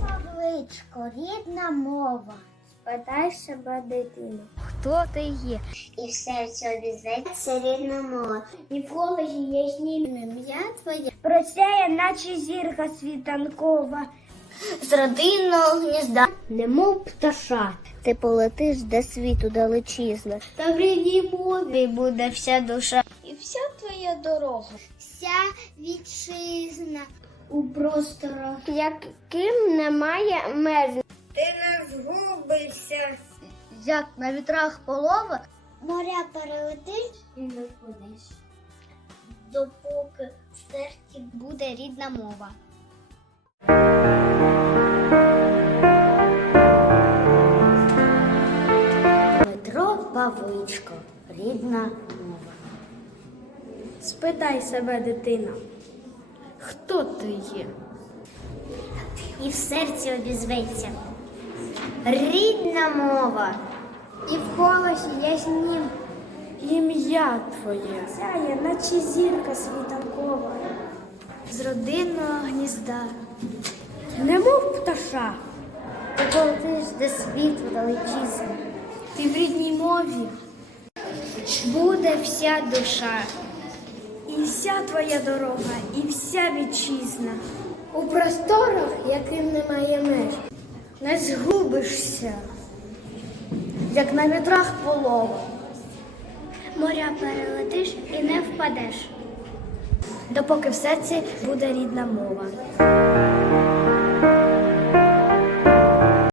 Павичко, рідна мова. Спитай себе дитину. Хто ти є? І в серці обізветься рідна мова. І в голосі яснім ім'я твоє. Просяє, наче зірка світанкова. З родинного гнізда, немов пташа. Ти полетиш до світу далечізна. Та в рідній мові буде вся душа. І вся твоя дорога. Вся вітчизна у просторах, яким немає меж. Ти не згубишся. Як на вітрах полова, моря перелетиш і не впадеш. Допоки в серці буде рідна мова. Петро Павичко, рідна мова. Спитай себе, дитина. Хто ти є? І в серці обізветься. Рідна мова. І в голосі яснім Ім'я твоє. Сяє, наче зірка світанкова. З родинного гнізда. Немов пташа. ти полетиш до світу далечізна. Ти в рідній мові. Буде вся душа. І вся твоя дорога, і вся вітчизна. У просторах, яким немає меж, не згубишся, як на вітрах полова. Моря перелетиш і не впадеш. Допоки в серці буде рідна мова.